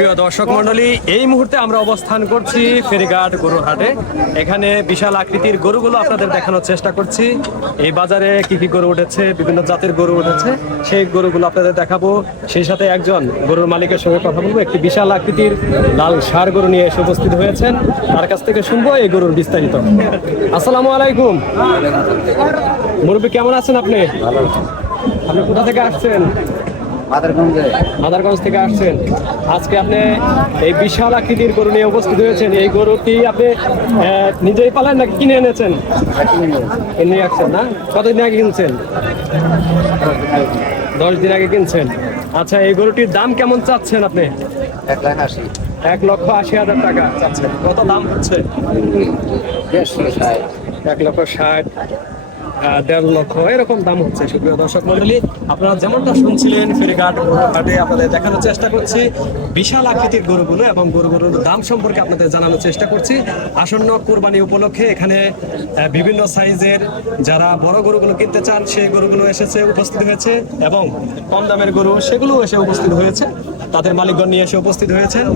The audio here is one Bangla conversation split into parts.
প্রিয় দর্শক মন্ডলী এই মুহূর্তে আমরা অবস্থান করছি ফেরিঘাট গরুর হাটে এখানে বিশাল আকৃতির গরুগুলো আপনাদের দেখানোর চেষ্টা করছি। এই বাজারে কি কি গরু উঠেছে, বিভিন্ন জাতের গরু উঠেছে, সেই গরুগুলো আপনাদের দেখাবো। সেই সাথে একজন গরুর মালিকের সঙ্গে কথা বলব। একটি বিশাল আকৃতির লাল সার গরু নিয়ে এসে উপস্থিত হয়েছেন। তার কাছ থেকে শুনব এই গরুর বিস্তারিত। আসসালামু আলাইকুম। মুরব্বী, কেমন আছেন আপনি? আপনি কোথা থেকে আসছেন? মাদারগঞ্জ। থেকে আসছেন। আজকে আপনি এই বিশাল আকৃতির গরু নিয়ে উপস্থিত হয়েছেন। এই গরুটি আপনি নিজেই পালেন নাকি কিনে এনেছেন? কিনে আসছেন না? কতদিন আগে কিনছেন? দশ দিন আগে কিনছেন। আচ্ছা এই গরুটির দাম কেমন চাচ্ছেন আপনি? এক লাখ আশি। এক লক্ষ আশি হাজার টাকা চাচ্ছেন। কত দাম হচ্ছে? এক লক্ষ ষাট। দেড় লক্ষ, এরকম দাম হচ্ছে, সুপ্রিয় দর্শক মন্ডলী। আপনারা যেমনটা শুনছিলেন, ফেরিঘাট ঘাটে আপনাদের দেখানোর চেষ্টা করছি। বিশাল আকৃতির গরুগুলো এবং গরুগুলোর দাম সম্পর্কে আপনাদের জানানোর চেষ্টা করছি। আসন্ন কোরবানি উপলক্ষে এখানে বিভিন্ন সাইজের যারা বড় গরুগুলো কিনতে চান, সেই গরুগুলো এসেছে, উপস্থিত হয়েছে এবং কম দামের গরু সেগুলো এসে উপস্থিত হয়েছে। তাদের মালিকগণ নিয়ে এসে উপস্থিত হয়েছেন।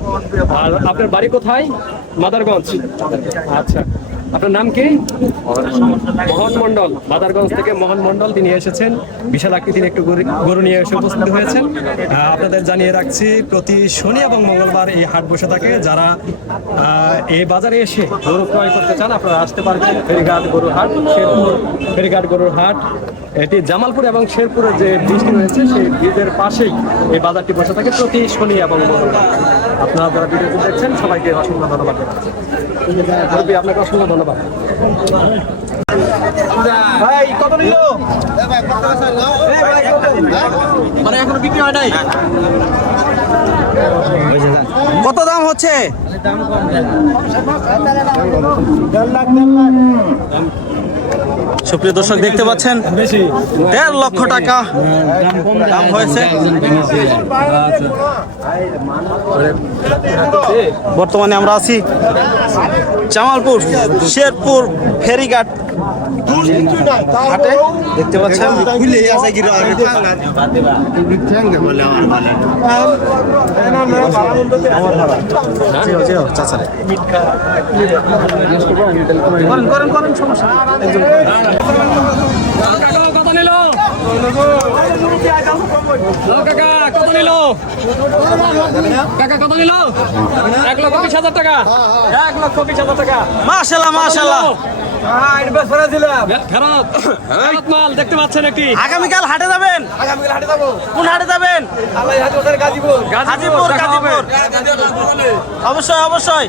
আর আপনার বাড়ি কোথায়? মাদারগঞ্জ। আচ্ছা। আপনার নাম কি? মোহন মন্ডল বাজারগঞ্জ থেকে মোহন মন্ডল তিনি এসেছেন। বিশাল আকৃতির একটু গরু- নিয়ে এসে উপস্থিত হয়েছেন। আপনাদের জানিয়ে রাখছি, প্রতি শনি এবং মঙ্গলবার এই হাট বসে থাকে। যারা এই বাজারে এসে গরু ক্রয় করতে চান, আপনারা আসতে পারবেন ফেরিঘাট গরুর হাট, শেরপুর ফেরিঘাট গরুর হাট। এটি জামালপুর এবং শেরপুরের যে ব্রিজটি রয়েছে, সেই ব্রিজের পাশেই এই বাজারটি বসে থাকে প্রতি শনি এবং মঙ্গলবার। আপনারা যারা ভিডিওটি দেখছেন, সবাইকে অসংখ্য ধন্যবাদ আপনাকে অসংখ্য ধন্যবাদ। ভাই, কত মানে এখনও বিক্রি হয় নাই? কত দাম হচ্ছে? সুপ্রিয় দর্শক দেখতে পাচ্ছেন? দেড় লক্ষ টাকা দাম হয়েছে। বর্তমানে আমরা আছি জামালপুর শেরপুর ফেরিঘাট হাটে। দেখতে পাচ্ছেন? চাচারে। করেন করেন করেন সমস্যা। কত নিল? কাকা কত নিল? কাকা কত নিল? এক লক্ষ বিশ হাজার টাকা। এক লক্ষ বিশ হাজার টাকা। মাশাল্লাহ মাশাল্লাহ ফেরত ফেরত। মাল দেখতে পাচ্ছেন একটি। আগামীকাল হাটে যাবেন? কোন হাটে যাবেন? গাজীপুর। গাজীপুর অবশ্যই অবশ্যই।